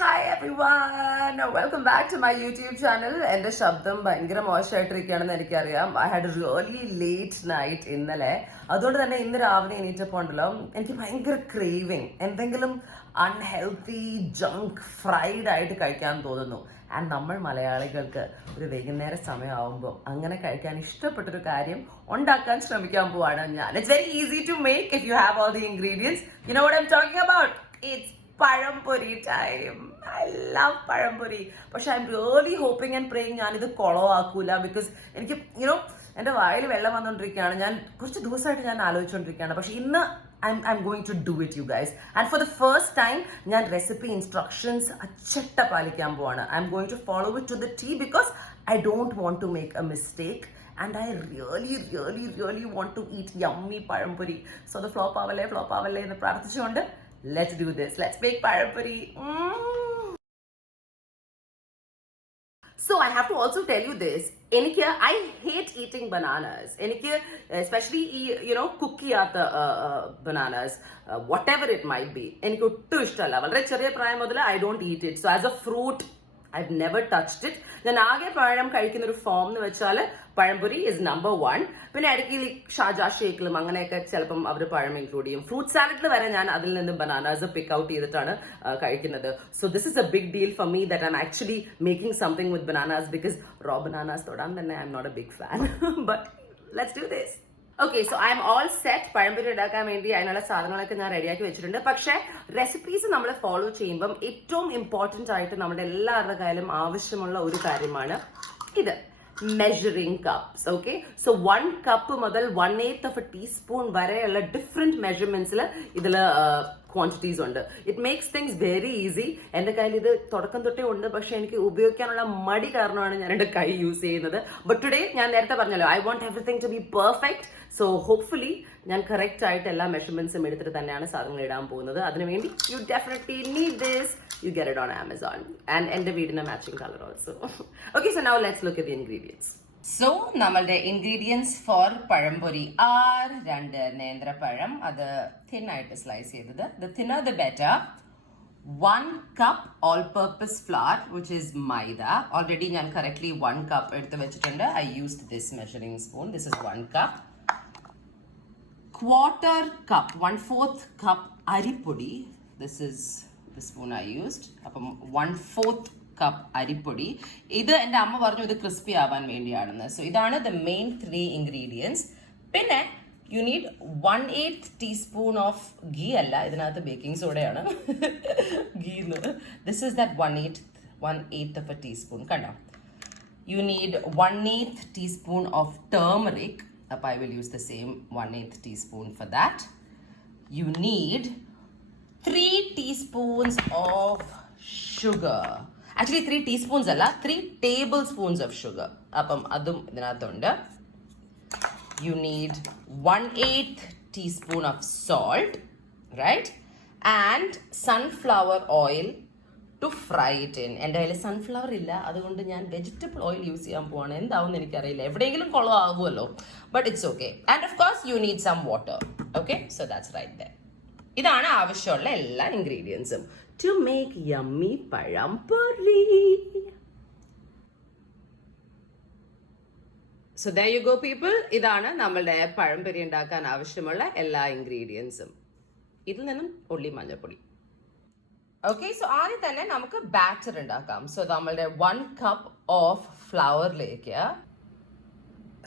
Hi everyone, welcome back to my YouTube channel. എൻ്റെ ശബ്ദം ഭയങ്കര മോശമായിട്ടിരിക്കുകയാണെന്ന് എനിക്കറിയാം. I had a really late night ഇന്നലെ. അതുകൊണ്ട് തന്നെ ഇന്ന് രാവിലെ എണീറ്റപ്പോൾ ഉണ്ടല്ലോ, എനിക്ക് ഭയങ്കര ക്രേവിങ്, എന്തെങ്കിലും അൺഹെൽത്തി ജങ്ക് ഫ്രൈഡ് ആയിട്ട് കഴിക്കാൻ തോന്നുന്നു. ആൻഡ് നമ്മൾ മലയാളികൾക്ക് ഒരു വൈകുന്നേര സമയമാകുമ്പോൾ അങ്ങനെ കഴിക്കാൻ ഇഷ്ടപ്പെട്ടൊരു കാര്യം ഉണ്ടാക്കാൻ ശ്രമിക്കാൻ പോവാണ് ഞാൻ. It's very easy to make if you have all the ingredients. You know what I'm talking about? It's pazhampori time. I love pazhampori. പക്ഷെ I'm really hoping and praying ഞാനിത് കുളമാക്കൂല. ബിക്കോസ് എനിക്ക് എൻ്റെ വായിൽ വെള്ളം വന്നുകൊണ്ടിരിക്കുകയാണ്. ഞാൻ കുറച്ച് ദിവസമായിട്ട് ഞാൻ ആലോചിച്ചുകൊണ്ടിരിക്കുകയാണ്. പക്ഷെ ഇന്ന് I'm going to do it, you guys. And for the first time, ഞാൻ recipe instructions അച്ചട്ട പാലിക്കാൻ പോവാണ്. I'm going to follow it to the T because I don't want to make a mistake. And I really want to eat yummy pazhampori. So the flop ആവല്ലേ എന്ന് പ്രാർത്ഥിച്ചുകൊണ്ട് let's do this. Let's make pazhampori. So I have to also tell you this. I hate eating bananas. Especially cook ചെയ്യാത്ത bananas, whatever it might be. എനിക്ക് ഒട്ടും ഇഷ്ടമല്ല. വളരെ ചെറിയ പ്രായം മുതൽ I don't eat it. So as a fruit, I've never touched it. ഞാൻ ആകെ പഴം കഴിക്കുന്ന ഒരു ഫോം എന്ന് വെച്ചാൽ പഴംപൊരി ഇസ് നമ്പർ 1. പിന്നെ ഇടയ്ക്ക് ഷാജാ ഷേക്കിലും അങ്ങനെയൊക്കെ ചിലപ്പം അവർ പഴം ഇൻക്ലൂഡ് ചെയ്യും. ഫ്രൂട്ട് സാലഡിൽ വരെ ഞാൻ അതിൽ നിന്ന് ബനാനാസ് പിക്ക് ഔട്ട് ചെയ്തിട്ടാണ് കഴിക്കുന്നത്. So this is a big deal for me that I'm actually making something with bananas because raw bananas തൊടാൻ തന്നെ I'm not a big fan. But let's do this. Okay, so I'm all set. Pazhampori ഉണ്ടാക്കാൻ വേണ്ടി അതിനുള്ള സാധനങ്ങളൊക്കെ ഞാൻ റെഡിയാക്കി വെച്ചിട്ടുണ്ട്. പക്ഷേ റെസിപ്പീസ് നമ്മൾ ഫോളോ ചെയ്യുമ്പം ഏറ്റവും ഇമ്പോർട്ടൻ്റ് ആയിട്ട് നമ്മുടെ എല്ലാവരുടെ കയ്യിലും ആവശ്യമുള്ള ഒരു കാര്യമാണ് ഇത്, measuring cups. Okay, so 1 cup മുതൽ 1/8 of a teaspoon വരെയുള്ള ഡിഫറെന്റ് മെഷർമെന്റ്സിൽ ഇതിൽ ക്വാണ്ടിറ്റീസ് ഉണ്ട്. It makes things very easy. എൻ്റെ കയ്യിൽ ഇത് തുടക്കം തൊട്ടേ ഉണ്ട്, പക്ഷെ എനിക്ക് ഉപയോഗിക്കാനുള്ള മടി കാരണമാണ് ഞാൻ എൻ്റെ കൈ യൂസ് ചെയ്യുന്നത്. ബട്ട് ടുഡേ ഞാൻ നേരത്തെ പറഞ്ഞല്ലോ, I want everything to be perfect. So hopefully ഞാൻ കറക്റ്റ് ആയിട്ട് എല്ലാ മെഷർമെന്റ്സും എടുത്തിട്ട് തന്നെയാണ് സാധനങ്ങൾ ഇടാൻ പോകുന്നത്. അതിനുവേണ്ടി you definitely need this. You get it on Amazon. And എൻ്റെ വീടിൻ്റെ matching color also. Okay, so now let's look at the ingredients. So, നമ്മളുടെ ingredients for പഴംപൊരി are 2 നേന്ത്രപ്പഴം, അത് thin ആയിട്ട് സ്ലൈസ് ചെയ്തത്. The thinner the better. 1 cup all-purpose flour, which is maida. Already ഞാൻ correctly 1 cup എടുത്ത് വെച്ചിട്ടുണ്ട്. I used this measuring spoon. This is 1 cup. 1/4 cup, 1/4 cup അരിപ്പൊടി. This is the spoon I used. അപ്പം 1/4 cup അരിപ്പൊടി. ഇത് എൻ്റെ അമ്മ പറഞ്ഞു ഇത് ക്രിസ്പി ആവാൻ വേണ്ടിയാണെന്ന്. സോ ഇതാണ് ദ മെയിൻ 3 ഇൻഗ്രീഡിയൻസ്. പിന്നെ you need 1/8 teaspoon of ghee. അല്ല, ഇതിനകത്ത് ബേക്കിംഗ് സോഡയാണ് ഗീന്ന്. This is that 1/8 of a teaspoon. കണ്ടോ? You need 1/8 teaspoon of turmeric. അപ്പോൾ I will use the same 1/8 teaspoon for that. You need 3 teaspoons of sugar. Actually 3 teaspoons അല്ല, 3 tablespoons of sugar. അപ്പം അതും ഇതിനകത്തുണ്ട്. You need 1/8 teaspoon of salt, right? And sunflower oil to fry it in. എൻ്റെ കയ്യിൽ sunflower ഇല്ല, അതുകൊണ്ട് ഞാൻ vegetable oil use ചെയ്യാൻ പോവാണ്. എന്താവും എനിക്കറിയില്ല, എവിടെയെങ്കിലും കുളമാകുമല്ലോ. But it's okay. And of course you need some water. Okay, so that's right there. ഇതാണ് ആവശ്യമുള്ള എല്ലാ ഇൻഗ്രീഡിയൻസും to make yummy pazhampori. So there you go people. ഇതാണ് നമ്മളുടെ പഴംപൊരി ഉണ്ടാക്കാൻ ആവശ്യമുള്ള എല്ലാ ഇൻഗ്രീഡിയൻസും. ഇതിൽ നിന്നും ഉള്ളി, മഞ്ഞൾപ്പൊടി. ഓക്കെ, സോ ആദ്യം തന്നെ നമുക്ക് ബാറ്റർ ഉണ്ടാക്കാം. സോ നമ്മളുടെ 1 കപ്പ് ഓഫ് ഫ്ലവറിലേക്ക്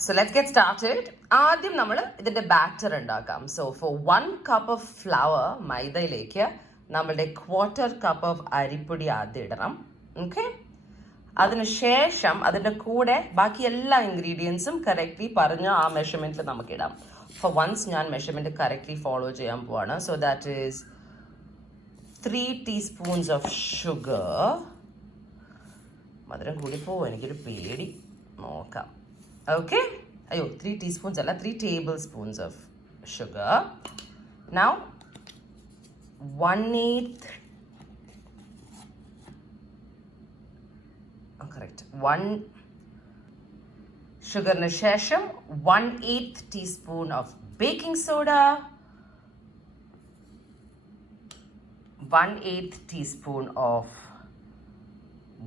So let's get started. ആദ്യം നമ്മൾ ഇതിന്റെ ബാറ്റർ ഉണ്ടാക്കാം. So for 1 cup of flour മൈദയിലേക്ക് നമ്മളുടെ 1/4 കപ്പ് ഓഫ് അരിപ്പൊടി ആദ്യം ഇടണം. ഓക്കെ, അതിനുശേഷം അതിന്റെ കൂടെ ബാക്കി എല്ലാ ഇൻഗ്രീഡിയൻസും കറക്റ്റ്ലി പറഞ്ഞ ആ മെഷർമെന്റിൽ നമുക്ക് ഇടാം. ഫോർ വൺസ് ഞാൻ മെഷർമെന്റ് കറക്റ്റ്ലി ഫോളോ ചെയ്യാൻ പോവാണ്. So that is 3 teaspoons of sugar. മധുരം കൂടിപ്പോവും, എനിക്കൊരു പേടി. നോക്കാം. Okay, 3 teaspoons അല്ല, 3 tablespoons of sugar. Now 1/8 correct 1 sugarന് ശേഷം 1/8 teaspoon of baking soda, 1/8 teaspoon of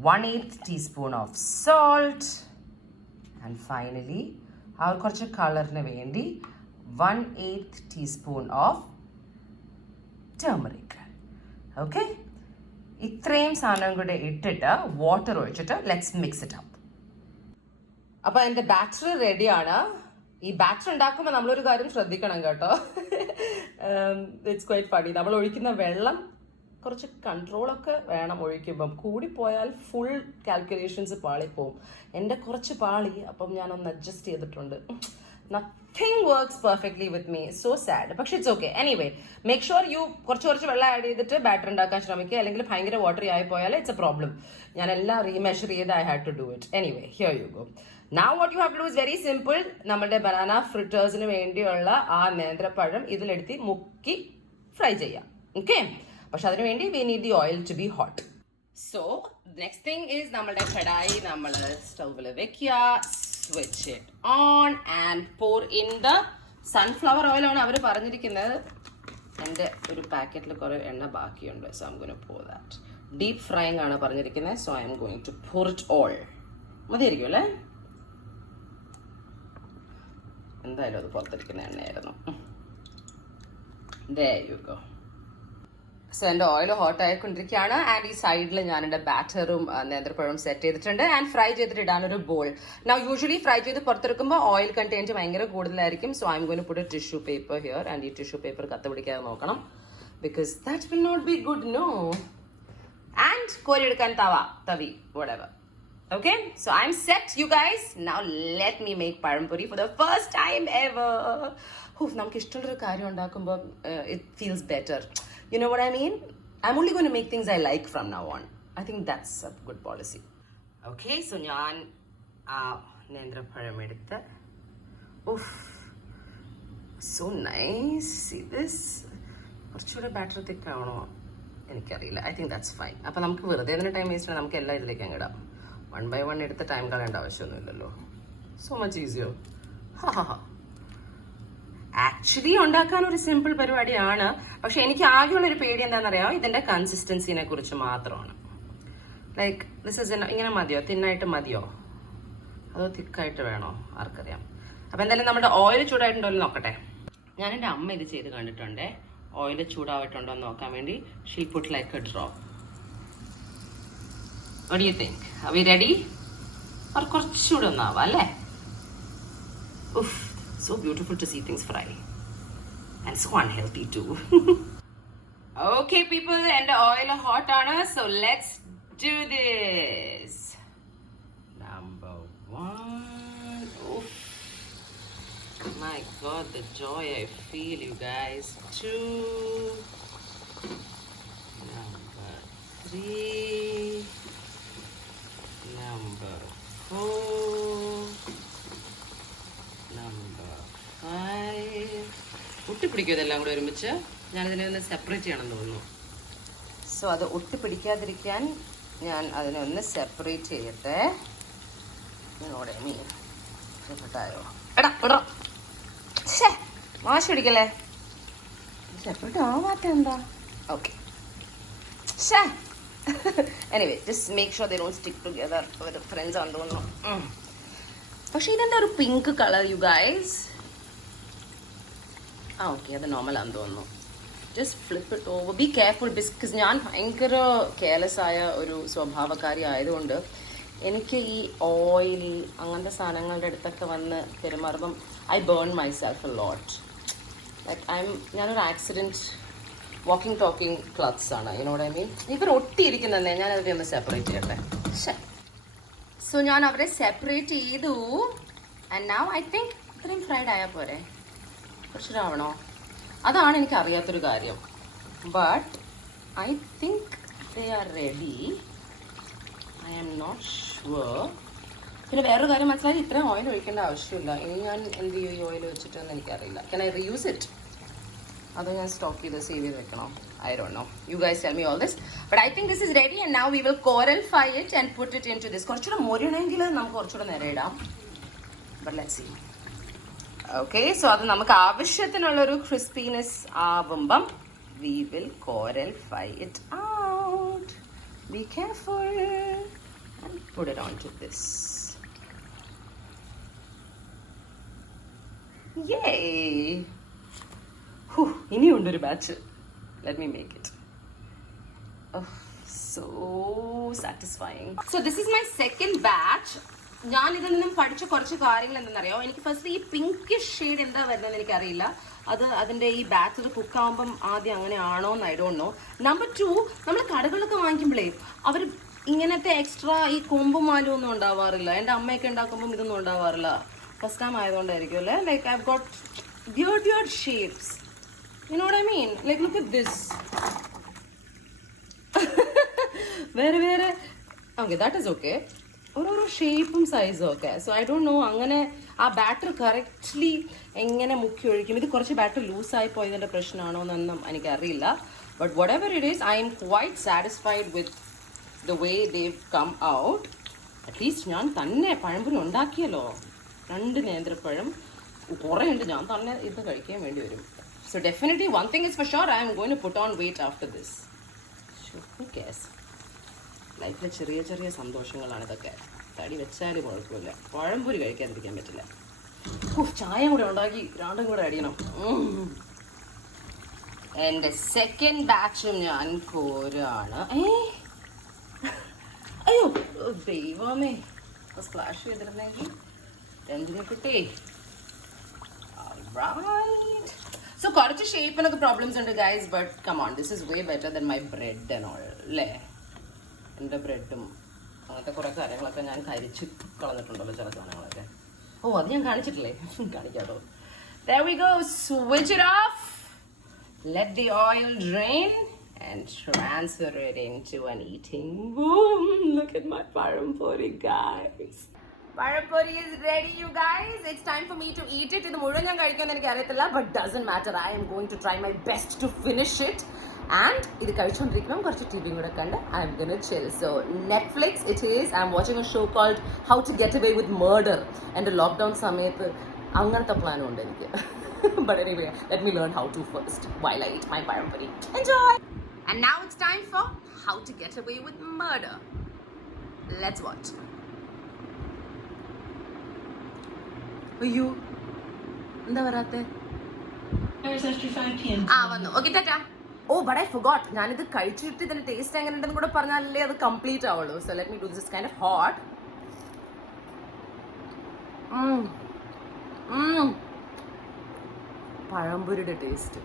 1/8 teaspoon of salt, and finally ആ കുറച്ച് കളറിന് വേണ്ടി 1/8 teaspoon of turmeric. ഓക്കെ, ഇത്രയും സാധനം കൂടെ ഇട്ടിട്ട് വാട്ടർ ഒഴിച്ചിട്ട് ലെറ്റ്സ് മിക്സ് ഇറ്റ് അപ്പ്. അപ്പൊ എൻ്റെ ബാറ്റർ റെഡിയാണ്. ഈ ബാറ്റർ ഉണ്ടാക്കുമ്പോൾ നമ്മളൊരു കാര്യം ശ്രദ്ധിക്കണം കേട്ടോ. It's quite funny. നമ്മൾ ഒഴിക്കുന്ന വെള്ളം കുറച്ച് കൺട്രോളൊക്കെ വേണം ഒഴിക്കുമ്പം. കൂടിപ്പോയാൽ ഫുൾ കാൽക്കുലേഷൻസ് പാളിപ്പോവും. എൻ്റെ കുറച്ച് പാളി, അപ്പം ഞാനൊന്ന് അഡ്ജസ്റ്റ് ചെയ്തിട്ടുണ്ട്. Nothing works perfectly with me. So sad, പക്ഷെ it's okay. Anyway, make sure you കുറച്ച് വെള്ളം ആഡ് ചെയ്തിട്ട് ബാറ്റർ ഉണ്ടാക്കാൻ ശ്രമിക്കുക. അല്ലെങ്കിൽ ഭയങ്കര വാട്ടറി ആയി പോയാൽ ഇറ്റ്സ് എ പ്രോബ്ലം. ഞാൻ എല്ലാം റീമെഷർ ചെയ്ത് I had to do it. Anyway, here you go. Now what you have to do is very simple. നമ്മുടെ ബനാന ഫ്രിറ്റേഴ്സിന് വേണ്ടിയുള്ള ആ നേന്ത്രപ്പഴം ഇതിലെടുത്ത് മുക്കി ഫ്രൈ ചെയ്യാം. ഓക്കെ, പക്ഷെ അതിനു വേണ്ടി we need the oil to be hot. So next thing is നമ്മുടെ കടായി നമ്മൾ സ്റ്റൗവിൽ വെക്കുക, switch it on and pour in the sunflower oil ആണ് അവർ പറഞ്ഞിരിക്കുന്നത്. എൻ്റെ ഒരു പാക്കറ്റിൽ കുറേ എണ്ണ ബാക്കിയുണ്ട്. So I'm going to pour that. Deep frying ആണ് പറഞ്ഞിരിക്കുന്നത്. So I am going to pour it all. മതിയായിരിക്കും അല്ലേ? എന്തായാലും അത് പുറത്തിരിക്കുന്ന എണ്ണയായിരുന്നു. There you go. സോ എൻ്റെ ഓയിൽ ഹോട്ട് ആയിക്കൊണ്ടിരിക്കുകയാണ്. ആൻഡ് ഈ സൈഡിൽ ഞാൻ എൻ്റെ ബാറ്ററും നേന്ത്രപ്പഴവും സെറ്റ് ചെയ്തിട്ടുണ്ട്. ആൻഡ് ഫ്രൈ ചെയ്തിട്ട് ഇടാനൊരു ബോൾ. നൗ യൂഷ്വലി ഫ്രൈ ചെയ്ത് പുറത്തെടുക്കുമ്പോൾ ഓയിൽ കണ്ടന്റ് ഭയങ്കര കൂടുതലായിരിക്കും. So I M going to put a tissue paper here. And ഈ ടിഷ്യൂ പേപ്പർ കത്ത് പിടിക്കാതെ നോക്കണം, because that will not be good. No. And കോരിയെടുക്കാൻ തവി whatever. Okay, so I'm set, you guys. Now let me make parampuri for the first time ever. നമുക്ക് ഇഷ്ടമുള്ളൊരു കാര്യം ഉണ്ടാക്കുമ്പോൾ it feels better. You know what I mean? I'm only going to make things I like from now on. I think that's a good policy. Okay, so ഞാൻ നേന്ത്രപ്പഴം എടുത്ത് so nice. See this? കുറച്ചുകൂടെ batter തിക്കാവണോ എനിക്കറിയില്ല. I think that's fine. അപ്പം നമുക്ക് വെറുതെ അതിന് time waste ആണ്. നമുക്ക് എല്ലാം ഇതിലേക്ക് അങ്ങ് ഇടാം. 1 by 1 എടുത്ത് ടൈം കളയേണ്ട ആവശ്യമൊന്നുമില്ലല്ലോ. സോ മച്ച് ഈസിയോ. ആക്ച്വലി ഉണ്ടാക്കാൻ ഒരു സിമ്പിൾ പരിപാടിയാണ്. പക്ഷെ എനിക്ക് ആകെയുള്ളൊരു പേടി എന്താണെന്നറിയാമോ? ഇതിന്റെ കൺസിസ്റ്റൻസിനെ കുറിച്ച് മാത്രമാണ്. ലൈക്ക് ദിസ് ഇസ് ഇങ്ങനെ മതിയോ? തിന്നായിട്ട് മതിയോ? അതോ തിക്കായിട്ട് വേണോ? ആർക്കറിയാം. അപ്പൊ എന്തായാലും നമ്മുടെ ഓയിൽ ചൂടായിട്ടുണ്ടോ എന്ന് നോക്കട്ടെ. ഞാൻ എൻ്റെ അമ്മ ഇത് ചെയ്ത് കണ്ടിട്ടുണ്ട്. ഓയിൽ ചൂടായിട്ടുണ്ടോ എന്ന് നോക്കാൻ വേണ്ടി she puttu like A drop. What do you think? Are we ready? Or കുറച്ചുകൂടെ ഒന്നാവാം അല്ലേ? So beautiful to see things fry. And so unhealthy too. Okay people, and the oil hot on us, so let's do this. Number 1. Oof. My God, the joy I feel, you guys. 2. Number 3. Number 4. Number 5. ഒട്ടിപ്പിടിക്കും ഇതെല്ലാം കൂടെ ഒരുമിച്ച്. ഞാനിതിനെ ഒന്ന് separate ചെയ്യണമെന്ന് തോന്നുന്നു. So അത് ഒട്ടിപ്പിടിക്കാതിരിക്കാൻ ഞാൻ അതിനെ ഒന്ന് സെപ്പറേറ്റ് ചെയ്യട്ടെ. നിങ്ങളോടെ ഇഷ്ടപ്പെട്ടായോ? എടാ എടാ, മാഷ് പിടിക്കല്ലേ. സെപ്പറേറ്റ് ആവാത്ത എന്താ? Okay. Anyway, just make sure they don't stick together with friends on don't know. പക്ഷെ ഇതെന്താ ഒരു pink colour you guys? Okay, അത് നോർമൽ ആണെന്ന് തോന്നുന്നു. Just flip it over. Be careful, because ഞാൻ ഭയങ്കര കെയർലെസ് ആയ ഒരു സ്വഭാവക്കാരി ആയതുകൊണ്ട് എനിക്ക് ഈ ഓയിൽ അങ്ങനത്തെ സാധനങ്ങളുടെ അടുത്തൊക്കെ വന്ന് പെരുമാറുമ്പം I burn myself a lot. Like ഞാനൊരു ആക്സിഡൻറ്റ് വാക്കിംഗ് ടോക്കിംഗ് ക്ലത്ത്സ് ആണ്. You know I mean. ഇവർ ഒട്ടിയിരിക്കുന്നതന്നെ. ഞാനതിനെ ഒന്ന് സെപ്പറേറ്റ് ചെയ്യട്ടെ. സോ ഞാൻ അവരെ സെപ്പറേറ്റ് ചെയ്തു. ആൻഡ് നൗ ഐ തിങ്ക് ഇത്രയും ഫ്രൈഡ് ആയാൽ പോരെ? കുറച്ചിടാവണോ? അതാണ് എനിക്ക് അറിയാത്തൊരു കാര്യം. But I think they are ready. I am not sure. പിന്നെ വേറൊരു കാര്യം മനസ്സിലായി, ഇത്രയും ഓയിൽ ഒഴിക്കേണ്ട ആവശ്യമില്ല. ഇനി ഞാൻ എന്ത് ചെയ്യും ഈ ഓയിൽ വെച്ചിട്ടെന്ന് എനിക്കറിയില്ല. Can I reuse it? അതോ ഞാൻ സ്റ്റോക്ക് ചെയ്ത് സേവ് ചെയ്ത് വെക്കണോ? I don't know. You guys tell me all this. But I think this is ready and now we will coralify it and put it into this. കുറച്ചുകൂടെ മൊരിയണമെങ്കിൽ നമുക്ക് കുറച്ചുകൂടെ നേരം ഇടാം. But let's see. Okay, so അത് നമുക്ക് ആവശ്യത്തിനുള്ളൊരു crispiness ആവുമ്പം we will coralify it out. Be careful. put it onto this. Yay! ഇനിയുണ്ടൊരു batch. Let me make it. Oh, so satisfying. So this is my second batch. ഞാൻ ഇതിൽ നിന്നും പഠിച്ച കുറച്ച് കാര്യങ്ങൾ എന്തെന്നറിയോ, എനിക്ക് ഫസ്റ്റ് ഈ പിങ്കിഷ് ഷെയ്ഡ് എന്താ വരുന്നതെന്ന് എനിക്കറിയില്ല. അതിൻ്റെ ഈ ബാറ്റർ കുക്കാവുമ്പം ആദ്യം അങ്ങനെ ആണോ എന്ന് ഐ ഡോണ്ട് നോ. നമ്പർ 2, നമ്മൾ കടകളിലൊക്കെ വാങ്ങിക്കുമ്പോഴേ അവർ ഇങ്ങനത്തെ എക്സ്ട്രാ ഈ കൊമ്പും മാലും ഒന്നും ഉണ്ടാവാറില്ല. എൻ്റെ അമ്മയൊക്കെ ഉണ്ടാക്കുമ്പം ഇതൊന്നും ഉണ്ടാവാറില്ല. ഫസ്റ്റ് ടൈം ആയതുകൊണ്ടായിരിക്കും അല്ലേ. Like I got weird shapes. You know what I mean? Like look at this. വേറെ okay, that is okay. ഓരോ ഷേപ്പും സൈസും ഒക്കെ. സോ ഐ ഡോണ്ട് നോ അങ്ങനെ ആ ബാറ്റർ കറക്റ്റ്ലി എങ്ങനെ മുക്കി ഒഴിക്കും. ഇത് കുറച്ച് ബാറ്റർ ലൂസായി പോയതിൻ്റെ പ്രശ്നമാണോ എന്നൊന്നും എനിക്കറിയില്ല. But whatever it is, I am quite satisfied with the way they come out. At least ഞാൻ തന്നെ പഴംപൊരി ഉണ്ടാക്കിയല്ലോ. 2 നേന്ത്രപ്പഴം കുറേ ഉണ്ട്. ഞാൻ തന്നെ ഇത് കഴിക്കാൻ വേണ്ടി വരും. So definitely one thing is for sure, I M going to put on weight after this. Who cares? ലൈഫിലെ ചെറിയ ചെറിയ സന്തോഷങ്ങളാണ് ഇതൊക്കെ. തടി വെച്ചാലും കുഴപ്പമില്ല. പഴംപൊരി കഴിക്കാതിരിക്കാൻ പറ്റില്ല. ചായ കൂടെ ഉണ്ടാക്കി 2 കൂടെ അടിയണം. എൻ്റെ സെക്കൻഡ് ബാച്ചും ഞാൻ കോരാണ്. അയ്യോ ദൈവമേ, സ്പ്ലാഷ് ചെയ്തിരുന്നെങ്കിൽ രഞ്ജിനി കുട്ടി. സോ കുറച്ച് ഷേപ്പിനൊക്കെ പ്രോബ്ലംസ് ഉണ്ട് guys, but come on, this is way better than my bread and all അല്ലേ. എൻ്റെ ബ്രെഡും അങ്ങനത്തെ കുറേ കാര്യങ്ങളൊക്കെ ഞാൻ കരിച്ച് കളഞ്ഞിട്ടുണ്ടല്ലോ, ചില സാധനങ്ങളൊക്കെ. അത് ഞാൻ കാണിച്ചിട്ടില്ലേ? കാണിക്കാമോ? There we go. Switch it off. Let the oil drain and transfer it into an eating bowl. Look at my parampuri, guys. Parampuri is ready, you guys. It's time for me to eat it. ഇത് മുഴുവൻ ഞാൻ കഴിക്കുമെന്ന് എനിക്ക് അറിയത്തില്ല, but doesn't matter. I am going to try my best to finish it. And ഇത് കഴിച്ചുകൊണ്ടിരിക്കണം, കുറച്ച് T വിയും കൂടെ കണ്ട് I'm gonna chill. So Netflix it is. I'm watching a show called How to Get Away with Murder. എൻ്റെ lockdown സമയത്ത് അങ്ങനത്തെ പ്ലാനും ഉണ്ട് എനിക്ക്. But anyway, let me learn how to first while I eat my parampuri. Enjoy! And now it's time for How to Get Away with Murder. Let's watch. അയ്യോ എന്താ വരാത്തെ? വന്നു. Okay Tata. But I forgot. ഞാനിത് കഴിച്ചിട്ട് ഇതിന്റെ taste എങ്ങനെ ഉണ്ടെന്ന് കൂടെ പറഞ്ഞാലേ അത് കംപ്ലീറ്റ് ആവുള്ളൂ. So let me do this. Kind of hot. പഴംപൊരിയുടെ ടേസ്റ്റ്.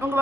നമുക്ക്